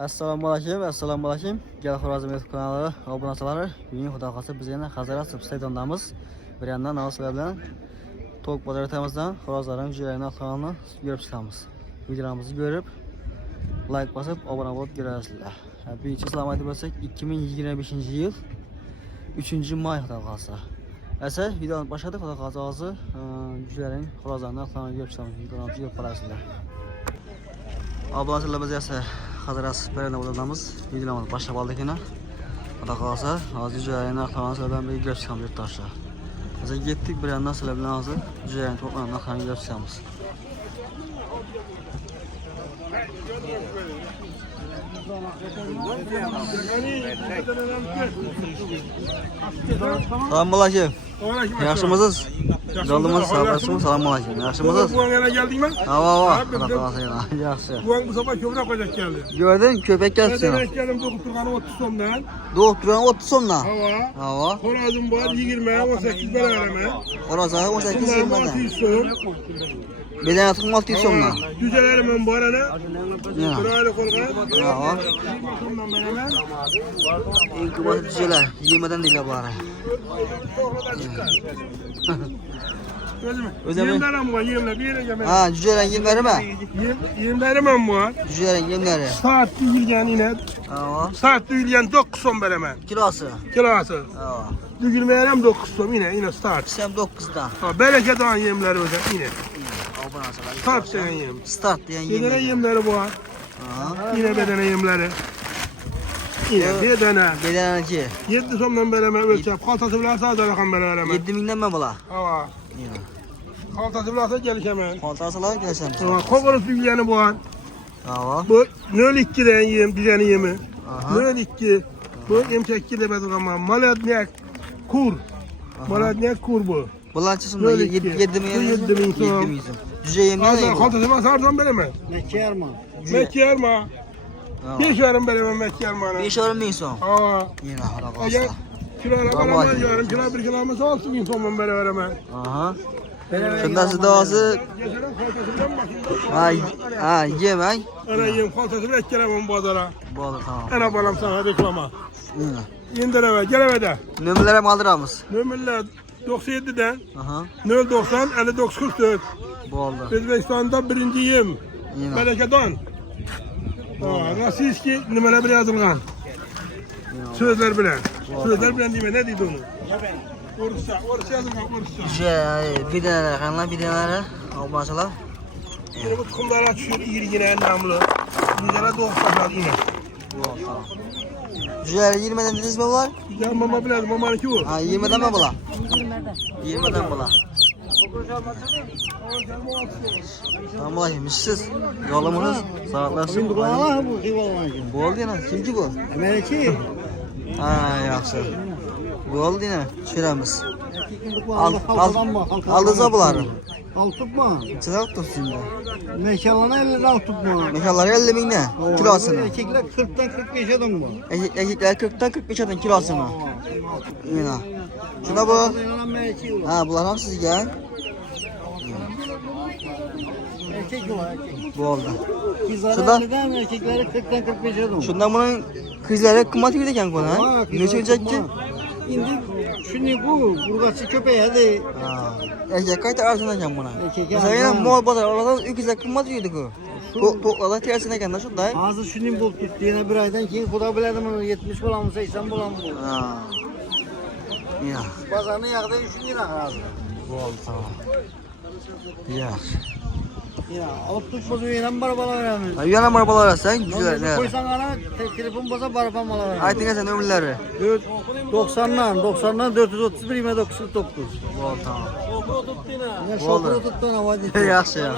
Assalomu alaykum. Gel Xorazm YouTube kanali obunachilari. Bugun xudo xolasa biz yana Hazrat stadionidamiz. Bir yandan navbatlar bilan To'q bozor etamizdan Xorazmning joyini ahvolini ko'rib chiqamiz. Videolarimizni ko'rib, like bosib, obuna bo'lib ko'rasizlar. Birinchi salom aytib o'tsak, 2025-yil 3-may xudo xolasa. Esa videoni boshladik, xudo xolasa hozir joyning Xorazmning ahvolini ko'rib chiqamiz. Videoni ko'rib qolasizlar. Obunachilar biz esa Hazrat stadionidamiz. Videolarimizni boshlab oldik yana. Xudo xolasa hozir joyini ahvolini bilan birga ko'rib chiqamiz yurtdoshlar. Biz yetdik bir yandan sizlar bilan hozir joyini to'g'ri ahvolini ko'rib chiqamiz. Assalomu alaykum. Yaxshimisiz? Jo'ldimiz, sog'lomsiz? Assalomu alaykum. Yaxshimisiz? Bugan yana keldingmi? Yaxshi. Bugan bu sabah ko'proq qo'yib keldi. Gördün, köpek geldi sana. Ben keldim doğup turganı 30 so'mdan. Doğup duran 30 so'mdan. Hava. Xorazm bor 20, 18 beraverman. Xorazm 18 Bunlar 20 dan. 600 so'm. Beden atım 600 so'mdan. Güzelerim bor ana. Yana. Chiroyli qo'lgan. Hava. 20 so'mdan beraman. İnkubat düzeler, 20'den değil bari. Özüm. Yemlerim var, yemler. Bir yere gelmem. Ha, cücelerin yemleri mi? Yemlerim var. Cücelerin yemleri. Saat düzülgen yine. Hava. Saat düzülgen 9 so'm beraman. Kilosu. Kilosu. Hava. Düzülmeyelim 9 so'm yine saat. Sen 9'dan. Bereket olan yemleri özel yine. Obunaçılar. Start senin yem. Start diyen Bedene yemleri. yemleri bu var. Aha. Yine bedene yemleri. Yine bedene. Beden 2. 7 so'mdan beraman ölçep. Kaltası bilarsa da rakam beraman. 7000'den mi bula? Hava. Yana. Kaltası bilarsa gelişemem. Kontrasalar gelsen. Kokoros düzgeni bu var. Hava. Bu 0,2'den yem, düzeni yemi. Aha. 0,2. Bu M8 demedi ama maladnek kur. Maladnek kur bu. Bulançısında Böyle 7 iki. mi? 7.000 soğan. 7.000. Cüce yemler Azdan mi? kaltası bilarsa beraman. Mekke yarma. 5 yarım beraman Mekke yarma. 5 yarım bin son. Hava. Yine hala Aga kalsa. kilolar beraman yarım kilo 1 kilo mı 6 bin so'mdan beraman. Aha. Şundası davası. Geçelim kaltasından bakayım. Ha yemek. Ana yem kaltası bile gelemem bu adara. Bu oldu tamam. Ana balam sana reklama. Yine. İndireme geleme de. Nömrelere mi aldıramız? Nömerler 97'den Aha. 090 59 44. Bu oldu. Özbekistan'da birinci yem. Yine. Berekedon. Rasiski numara bir yazılgan. Sözler bilen. Sözler bilen diyeyim ne dedi onu? Orası yazılgan orası. Bir deneler kanlar bir deneler. Ablaçalar. Yine bu kumlar açıyor yine endamlı. Güzele doğuşlar yine. Bu oldu tamam. Cüceler 20'den dediniz mi bunlar? Ya mama bilen mamanın ki bu. Ha 20'den mi bunlar? 20'den bunlar. Tamam olayım siz. Yolumuz saatlersin. Bu oldu yine. Kim ki bu? Amerika. Ha yaxşı. Bu oldu yine. Şiremiz. Aldınız Aldınız bunları. Al tutma. Çırak tutsun da. Mekanlarına 50 al tutma. Mekanlar 50 bin ne? Kilosunu. Erkekler 40'tan 45 adam var. Erkekler 40'tan 45 adam kilosunu. Yine. Şuna bu. Ha bunlar ham sizga. Erkek var erkek. Bu oldu. Kızlar Şundan- 50'den erkekleri 40'tan 45 adam. Şundan bunun kızları kımmat gibi ekan bu ha. Ne söyleyecek ki? Şimdi şimdi bu burgası köpeği hadi. Ha. Erkek kaytar arsana ekan buna. Erkek Mesela arsana. yine mol bazar oradan öküzler kımmat yiydik o. Toklada tersine ekan da şunday. Hazır şunun bol tuttu yine bir aydan keyin Xudo biladi bunu 70 bolan mı 80 bolan mı? Ha. Ya. Bazarını yağda şunu yine hazır. Bu oldu tamam. Ya. Ya alıp tut bozu yine barbala veremiz. Ha yana arabalar sen güzel ne? Koysan ana telefon boza barba mala veremiz. Aytın sen ömürleri. 90'dan 431 29. Bu oldu tamam. Ya Oldu. şoförü tuttun ama hadi. Yaxşı yaxşı.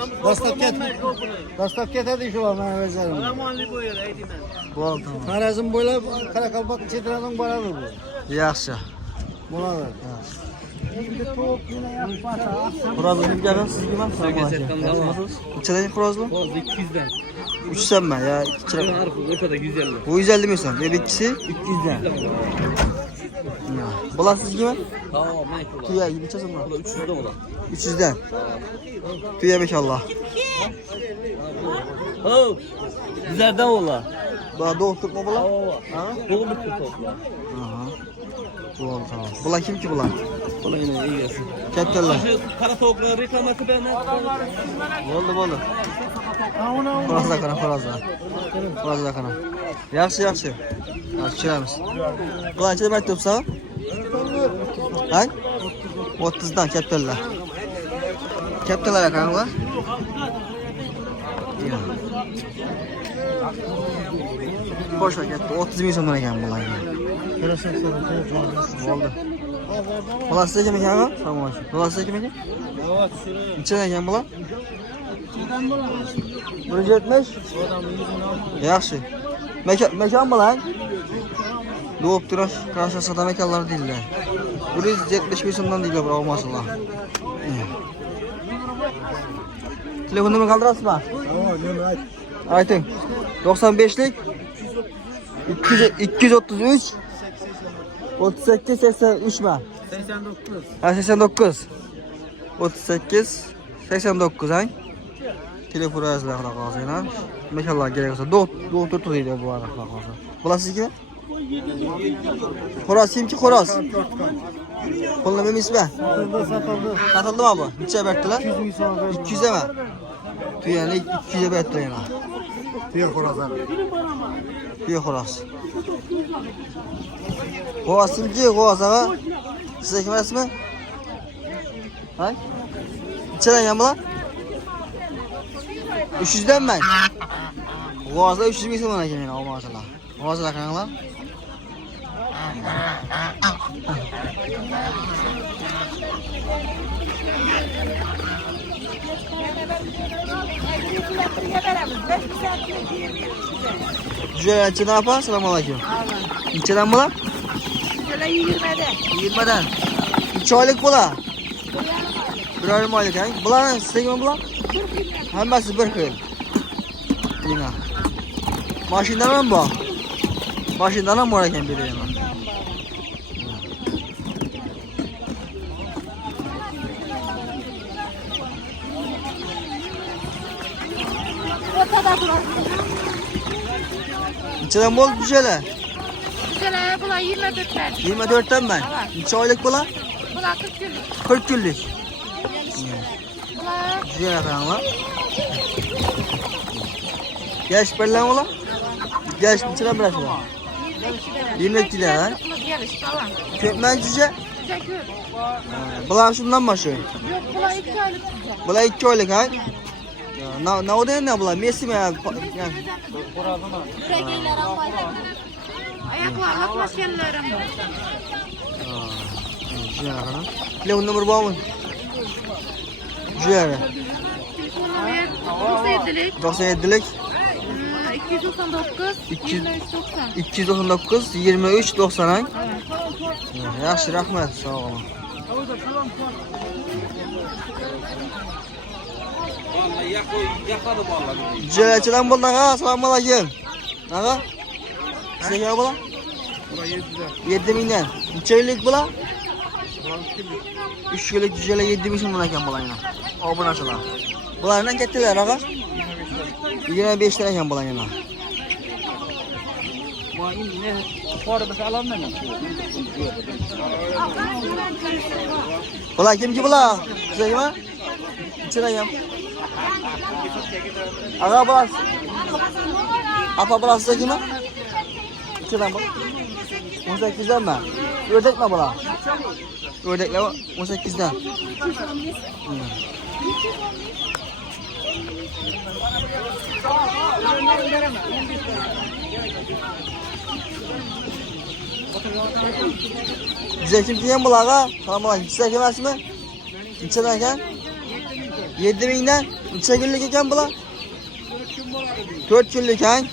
Dastak ket hadi şu var bana vereceğim. Bu oldu tamam. Karazın boyla Karakalpak çetiranın baradır bu. Yaxşı. Bunadır. Kurazlı gibi gelin siz gibi mi? İçeride kurazlı? 200'den. 300'den mi? Ya içeri. Urfa'da 150. Bu 150 mi sen? Ve bitkisi 300'den. Bulan siz gibi mi? Tamam, ne kula? Tüya gibi içersin mi? 300'de ola. 300'den. Tüya maşallah. Oh, güzelden ola. Bu doktor mu bular? Ha? Dolu bitti toplar. Aha. Bu oldu tamam. Bular kim ki bular? Buna yine iyi gelsin. Ketteler. Şu kara tavukların reklaması benden. Oldu. Xo'rozlar qana, xo'rozlar. Xo'rozlar qana. Yaxshi. Yaxshi tushiramiz. Qancha deb aytibsan? Ha? 30 dan kattalar. Kattalar ekan ular. Boşa katta 30 ming so'mdan ekan bular. Bo'ldi. Bular kim ekan? Salom alaykum. Bular kim ekan? Necha ekan bular? 170. Yaxshi. Mekan bular. Doğup turaş karşı satan mekanlar değiller. 170 bin so'mdan değiller bravo maşallah. Telefon numaranı kaldırasın mı? Aytın. 95'lik 233 38 83 mi? 89. Ha 89. 38 89 ha. Telefon yazılar kalsın. Mekanlar gerek olsa doktor tutuyor bu arada kalsın. Burası kim? Xo'roz kimki xo'roz? Qo'lnama ismi? Satıldı. Satıldı mı bu? Necha berdilar? 200 mi? Tuyani 200 berdilar yana. Diğer xo'rozlar. Tuya xo'roz. Xo'roz kimki xo'roz ağa? Siz kim ismi? Ha? Nechadan ham bular? 300'den ben. Xo'rozlar 300 ming so'mdan ekan yana, maşallah. Xo'rozlar qanaqalar? Cüceler ne yapar? Selamünaleyküm. Neçeden bular? Şöyle 20'de. 20'den. 3 aylık bular. Bir aylık aylık yani. Bular ne? Size mi bular? Hemmesi bir kıl. Yine. Maşindan mı bu? Maşindan mı oraya biri yana? Ortada durur. Neçeden bol cüceler? Güzel bula 24'ler. 24'ten ben. Neçe aylık bular? Bula 40 günlük. 40 günlük. Bula Cüceler efendim var. Yaş belli mi ulan? Yaş neçeden bırak ulan? 22 lira ha? geliş falan. Köpmen cüce? Güzel gör. Bular şundan başlıyor. Yok bula 2 aylık güzel. Bular 2 aylık ha? Ne o değil ne bular? Messi mi ya? Yani. Yürekliler almayla. Ayaklarla başlarlarım. Cüceler efendim. Telefon numara var mı? Cüceler. Telefonu ver. 97'lik. 97'lik. 299. 2390. 299 23 90 ha? Evet. Yaxshi rahmat, sağ olun. Cücelerçiden bulduk ha, selamun aleyküm. Ağa? Size gel bula? 7 mindən. Neçə illik bula? 3 illik cüceler 7 min so'mdan ekan bula yana. Obunachilar. Bulardan ketdilar ağa? 25 lira ekan bula yana. Bular kimki bular? Size kim? İçine yem. Ağa bular. Apa bular size kim? İçine bak. 18'den mi? Ördek mi bular? Ördekler 18'den. Güzel kim diyen bu ağa? Tamam ağa. Size kimez mi? İçeden eken? 7 mindən. Neçə günlük eken bula? 4 günlük eken?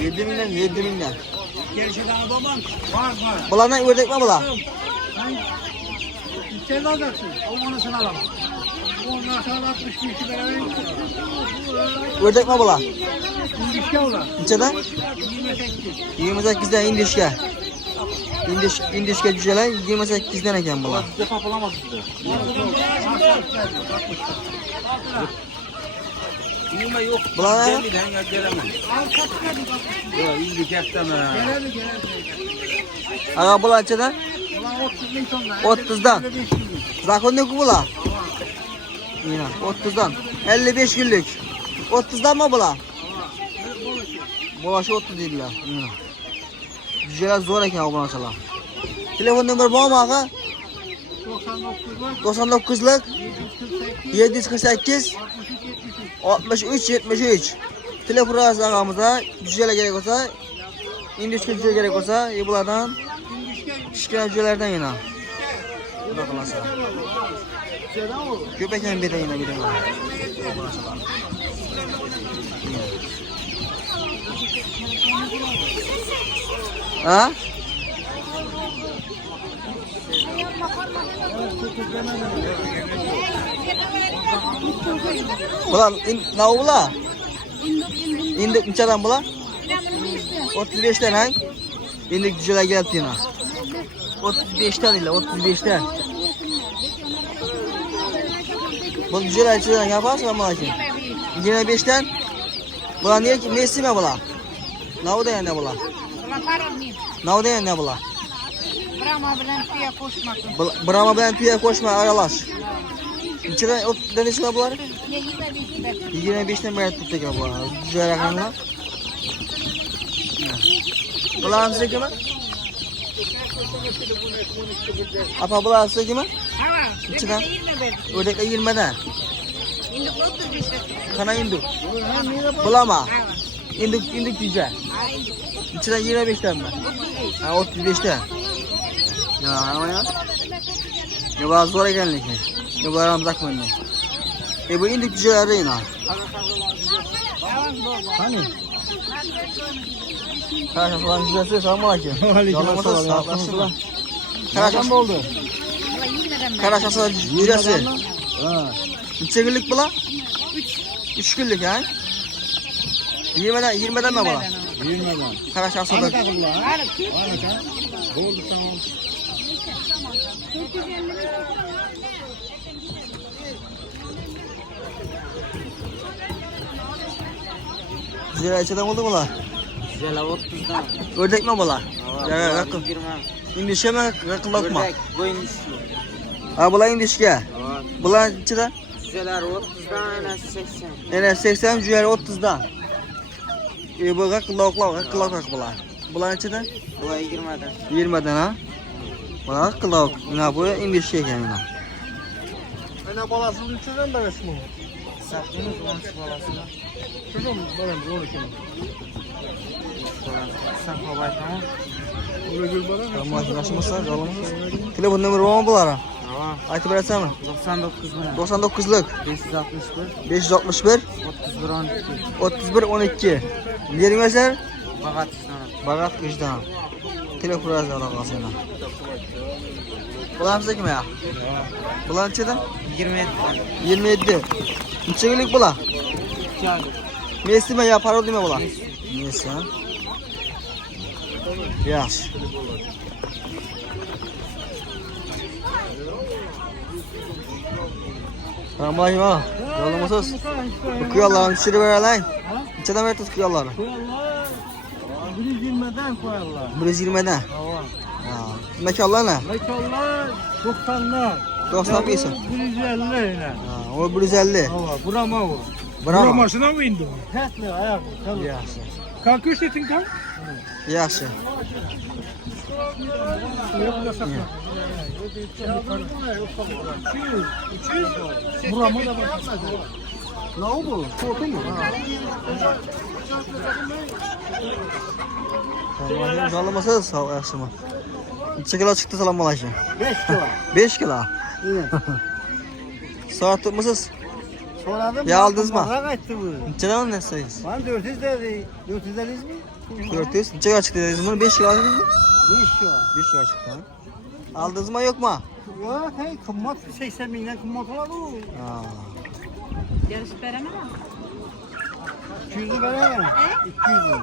7 mindən, 7 mindən. Bulardan ördek mi bula? Sen alacaksın. Onu sana alalım. Ondan sonra 60 bin lira verin. Ördek mi bula? İndişke olan. Neçədən? 28. 28'den indişke. İndişke cüceler 28'den eken bula. Defa bulamaz işte. Nima yo'q. Bular Bermaydan beraman. Yo'q, ildi kattaman. aga bulanchadan 30'dan. Zakon ne bular? Yine 30'dan. 55 günlük. 30'dan mı bular? Bulaşı 30 dediler. Yine. Cüceler zor eken o bulançalar. Telefon numara var mı aga? 99'lık 748 63 73. Telefon arası ağamıza cüceler gerek olsa, indüçkü cüce gerek olsa, bulardan şikayet cücelerden yine. Bakılansa. Köpeken bir de yine bir de. Ha? Bulan, ne o bula? İndik neçeden bula? 35'ten ha? İndik cüceler geldi yine. 35'ten ile 35'ten. Bu cüceler içinden yaparsın ama lakin. 25'ten. Bula niye ki? Messi mi bula? Ne o da yani bula? Ne o da yani bula? Brahma bilen tüye koşmasın. Brahma bilen tüye koşma aralaş. İçine o denesi var bunlar? 25'ten beri tuttuk ya bu. Güzel rakamlar. Bulan size kime? Apa bulan size kime? İçine? Ördekle 20'den. Kana induk. Bulama. İnduk güzel. İçine 25'ten mi? Ha 35'ten. Ya ama ya. Ya bazı zor egenlik. Ya bu aramızda akmanlı. Bu indik güzel arayın ha. Hani? Kaç falan güzelse sağma ki. Yalnızsa sağlasın lan. Kaç oldu? Kaç asla güzelse. Ha. 3 günlük bula? 3 günlük ha? 20'den mi bula? 20'den. Kaç asla da? Oldu tamam. Güzel içeden oldu mu la? Güzel 30'dan. Ördek mi bu la? Ya rakım. Girmem. İndişe mi? Rakım lokma. Ördek, boyun düştü. Ha bula indişke. Bula içiden? Güzeler 30'dan, enesi 80. Ene 80 cüyer 30'dan. Bu rakım lokla bula. Bula içiden? Bula 20'den. 20'den ha? Bula rakım lok. Yine bu indişke ekan yine. Ana balasını üçünden de resmi. Saklımız 13 balasına. Çocuğum bana 12. Sen kovay tamam. Öyle gül bana. Tamam başlamışsa yolumuz. Telefon numara var mı bulara? Tamam. Aytı versene mi? 99 lira. 99'lık 561. 561 31 12. 31 12. Yerin versene? Bagat işte. Bagat vicdan. Telefon yazar ağasına. Bulan size kime ya? Bulan çeden? 27. 27. Neçe günlük bula? 2 aylık. Messi mi ya parol değil mi bula? Messi ha? Yaş. Tamam bakayım ha. Yolumuzuz. Bu kıyalların içeri verelim. Neçeden verdiniz kıyalları? Koyarlar. 120'den koyarlar. 120'den. Hava. Mekanlar ne? Mekanlar 90'lar. 90 mıysa? 150 ile. O 150. Hava. Burama o. Bura Bravo. maşına mı indi? Tesla ayak. Yaxşı. Kalkıyor setin kalk. Yaxşı. Burama da bak. Ne oldu? Korktun mu? Allah'ım sağlamasınız sağ ol yaxşı mı? Neçe kilo çıktı salam malaşı? 5 kilo. 5 kilo. Evet. Saat tutmuşsuz. Soradım. Ya aldınız mı? Bana kaçtı bu. Neçeden ne sayız? Bana 400 dedi. 400 dediniz mi? 400. Neçe kilo çıktı dediniz bunu? 5 kilo aldınız mı? 5 kilo. 5 kilo çıktı ha. Aldınız mı yok mu? Yok hey kımmat 80 binden kımmat olur mu? Aa. Yarış veremem. 200'ü veremem. 200'ü.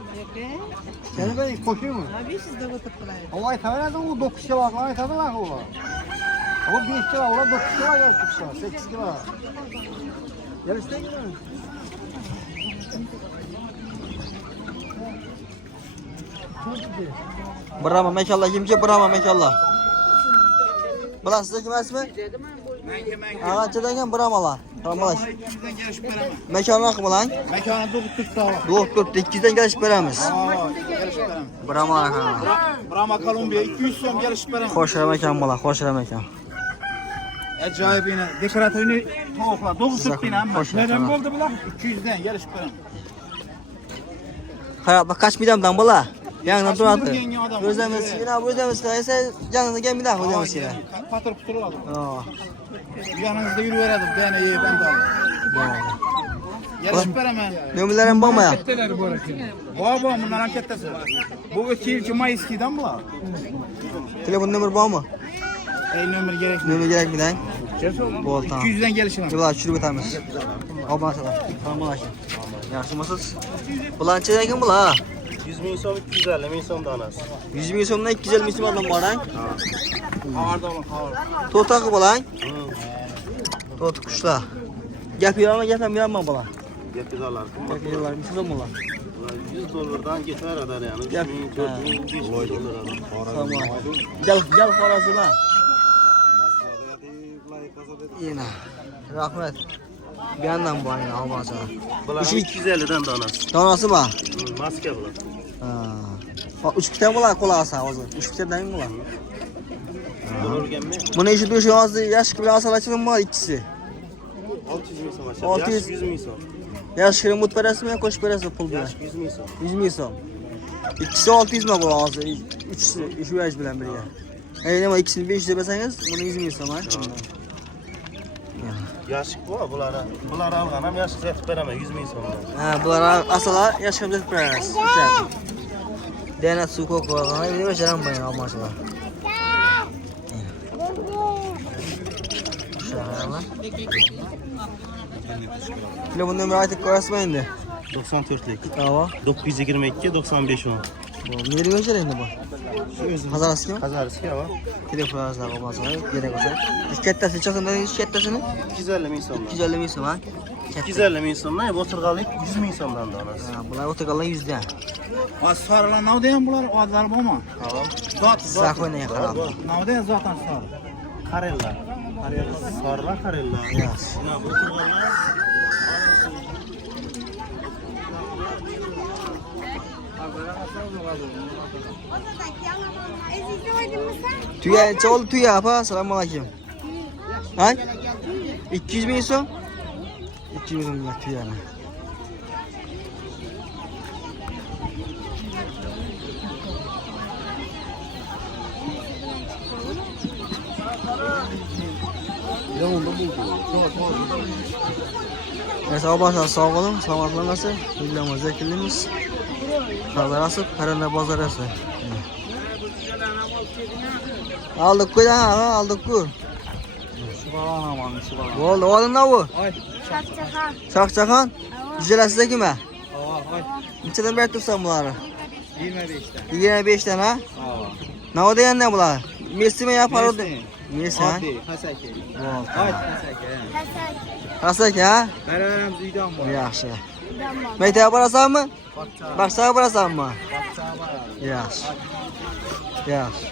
Seni ben koşuyor mu? Abi siz de oturttular. Havayı taverden o 9 kilo var. Havayı taverden o var. Ama 5 kilo var. 9 kilo var. 8 kilo. 8 kilo. Yarışta gidiyor. Brahma mekanlar kimki? Brahma mekanlar. Bilasizlar kim ismi? Ağaççıdan kim Brahmalar? Brahmalar. Mekanı akı mı lan? Mekanı tutup da var. Doğru 200'den gelişip veremiz. Gelişip veremem. Brahmalar kanal. Brahma Kolombiya 200 so'm gelişip veremem. Hoş mekan bola, hoş mekan. Acayip yine dekoratörünü tavuklar 9 tut yine ama. Hoş Neden mekan. oldu bular? 200'den gelişip veremem. Hayat bak kaç midemden bola. Yanına duradı. milyon adam. Özlemez yine özlemez ise yanına gel bir daha özlemez yine. Patır putur aldım. Aa. Yanınızda yürü veredim. Deneyi ben de aldım. Gelişip veremem. Nömrelerin bomba ya. Baba bunların anketesi var. Bu 2 Mayıs 2'den bu. Telefon nömrü bomba. El nömrü gerek. Nömrü gerek mi lan? Bol tamam. 200'den gelişim. Yıla çürü bitemez. Abone olun. Tamam bulaşın. Yaxşımısınız? Bulan çekin bula. 100 bin so'm 250 bin so'm donasi. 100 bin so'mdan 250 bin so'm adam var lan. Havarda olun havar. To'taqi bulan. To'ti qushlar. Gapirama gapirama bulan. Yapıdalar. Gapirlar bir so'm bulan. 100 dolardan geçer adar yani. Yap. 3000 4000 5000 dolar alır. Tamam. Gel xorazı lan. Yine. Rahmet. Bir yandan bu ayına almasa. Bular 250'den donasi. Donası var. Maske bular. Ha. 3 kitap bulan qolasa hozir. 3 kitapdan bulan. Dolarganmi? Buni ishi dushi hozir yash bilan asalachim bor ikkisi. 600 bin so'm aşağı. 600. 100 bin so'm. Yash kirim mut berasizmi, qo'shib berasizmi pul bilan? 100 bin so'm. 100 ming so'm. İkisi 600 mi bu hozir? Üçüsü şu yaş bilan birga. Nima ikkisini 500 bersangiz, buni 100 ming so'm ha. Yaşık bu bulara. Bular algan ham yaşık yetib beraman 100 bin so'm. Ha, bular asalar yash kirim deb berasiz. O'sha. Dena suv ko'k bo'lgan, nima becharam men olmasalar. Telefon numarayı aytib ko'rasizmi endi? 94'lik. Tamam. 922 95 10. Bu nereye götür endi bu? Hazırlasın mı? Qazarisi ama Telefon arasında olmasa gerek olsa. Kattasi chiqsin, kattasini 250 bin so'm. 250 ming so'm ha. 250 bin so'mdan o'tirganlik 100 bin so'mdan donasi. Ha, bular o'tirganlar 100 dan. Az sarılan ne diyen bunlar? O adlar bu mu? Tamam. Zat. Zaxo'ni qarab. Ne diyen zaten sarı? Karella. Sarla karella. Yaxshi. Ya o'tirganlar Tuya, çoğul tuya apa? Selamun aleyküm. Ha? 200 bin so'm? 200 bin tuya. Neyse arkadaşlar sağ olun, selamatlar nasıl? Videomuzda kilimiz. Pazar asıp, herhalde pazar asıp. Aldık koy ha, aldık koy. Oldu, oğlum ne bu? Şakçakan. Güzel size kime? Neçeden beri tutsan bunları? 25'ten. 25'ten ha? Ne o diyen ne bunlar? Messi mi yapar o? Messi. Messi ha? Hasaki. Oldu. Haydi Hasaki. Hasak ha? Beraberimiz uydan var. Yaxşı. Mektebe barasan mı? Baksağa barasan mı? Baksağa var. Yaxşı. Yaxşı.